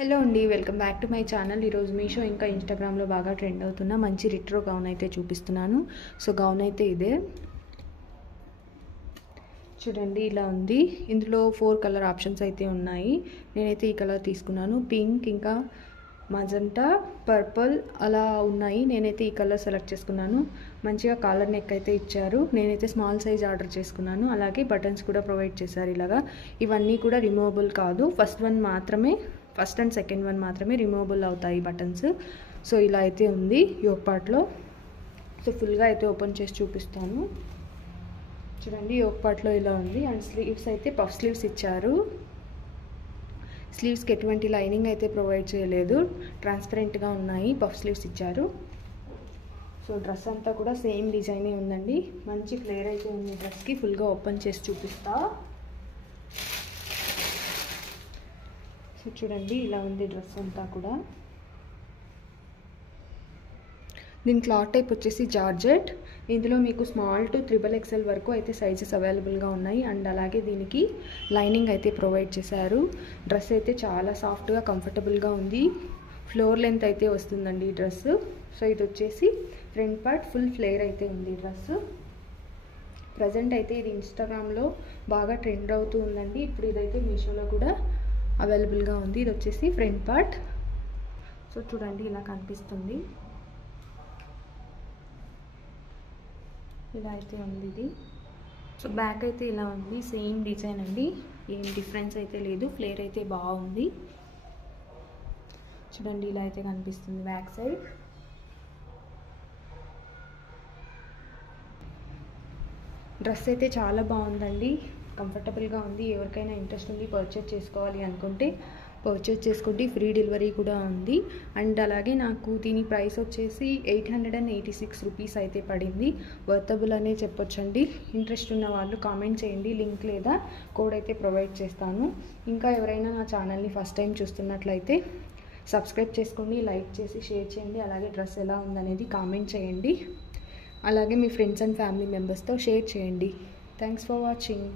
Hello అండి, welcome back to my channel. ఈరోజు మీషో ఇంకా ఇన్స్టాగ్రామ్లో బాగా ట్రెండ్ అవుతున్న మంచి రిట్రో గౌన్ అయితే చూపిస్తున్నాను. సో గౌన్ అయితే ఇదే చూడండి, ఇలా ఉంది. ఇందులో 4 కలర్ ఆప్షన్స్ అయితే ఉన్నాయి. నేనైతే ఈ కలర్ తీసుకున్నాను. పింక్, ఇంకా మజంటా, పర్పుల్ అలా ఉన్నాయి. నేనైతే ఈ కలర్ సెలెక్ట్ చేసుకున్నాను. మంచిగా కాలర్ నెక్ అయితే ఇచ్చారు. నేనైతే స్మాల్ సైజ్ ఆర్డర్ చేసుకున్నాను. అలాగే బటన్స్ కూడా ప్రొవైడ్ చేశారు. ఇలాగా ఇవన్నీ కూడా రిమూవబుల్ కాదు. ఫస్ట్ అండ్ సెకండ్ వన్ మాత్రమే రిమూవబుల్ అవుతాయి బటన్స్. సో ఇలా అయితే ఉంది యోక్ పార్ట్లో. సో ఫుల్గా అయితే ఓపెన్ చేసి చూపిస్తాను. చూడండి, యోక్ పార్ట్లో ఇలా ఉంది. అండ్ స్లీవ్స్ అయితే పఫ్ స్లీవ్స్ ఇచ్చారు. స్లీవ్స్కి ఎటువంటి లైనింగ్ అయితే ప్రొవైడ్ చేయలేదు, ట్రాన్స్పరెంట్గా ఉన్నాయి. పఫ్ స్లీవ్స్ ఇచ్చారు. సో డ్రెస్ అంతా కూడా సేమ్ డిజైనే ఉందండి. మంచి ఫ్లేర్ అయితే ఉంది డ్రెస్కి. ఫుల్గా ఓపెన్ చేసి చూపిస్తా. సో చూడండి, ఇలా ఉంది డ్రెస్ అంతా కూడా. దీని క్లాత్ టైప్ వచ్చేసి జార్జెట్. ఇందులో మీకు స్మాల్ టు XXL వరకు అయితే సైజెస్ అవైలబుల్గా ఉన్నాయి. అండ్ అలాగే దీనికి లైనింగ్ అయితే ప్రొవైడ్ చేశారు. డ్రెస్ అయితే చాలా సాఫ్ట్గా కంఫర్టబుల్గా ఉంది. ఫ్లోర్ లెంత్ అయితే వస్తుందండి ఈ డ్రెస్. సో ఇది వచ్చేసి ఫ్రంట్ పార్ట్ ఫుల్ ఫ్లేర్ అయితే ఉంది డ్రెస్. ప్రజెంట్ అయితే ఇది ఇన్స్టాగ్రామ్లో బాగా ట్రెండ్ అవుతూ ఉందండి. ఇప్పుడు ఇదైతే మీషోలో కూడా అవైలబుల్గా ఉంది. ఇది వచ్చేసి ఫ్రంట్ పార్ట్. సో చూడండి, ఇలా కనిపిస్తుంది. ఇలా అయితే ఉంది ఇది. సో బ్యాక్ అయితే ఇలా ఉంది. సేమ్ డిజైన్ అండి, ఏం డిఫరెన్స్ అయితే లేదు. ఫ్లేర్ అయితే బాగుంది. చూడండి, ఇలా అయితే కనిపిస్తుంది బ్యాక్ సైడ్. డ్రెస్ అయితే చాలా బాగుందండి, కంఫర్టబుల్గా ఉంది. ఎవరికైనా ఇంట్రెస్ట్ ఉంది పర్చేజ్ చేసుకోవాలి అనుకుంటే పర్చేజ్ చేసుకోండి. ఫ్రీ డెలివరీ కూడా ఉంది. అండ్ అలాగే నాకు దీని ప్రైస్ వచ్చేసి 886 రూపీస్ అయితే పడింది. వర్తబుల్ అనే చెప్పొచ్చండి. ఇంట్రెస్ట్ ఉన్న వాళ్ళు కామెంట్ చేయండి, లింక్ లేదా కోడ్ అయితే ప్రొవైడ్ చేస్తాను. ఇంకా ఎవరైనా నా ఛానల్ని ఫస్ట్ టైం చూస్తున్నట్లయితే సబ్స్క్రైబ్ చేసుకోండి, లైక్ చేసి షేర్ చేయండి. అలాగే డ్రెస్ ఎలా ఉందనేది కామెంట్ చేయండి. అలాగే మీ ఫ్రెండ్స్ అండ్ ఫ్యామిలీ మెంబర్స్తో షేర్ చేయండి. Thanks for watching.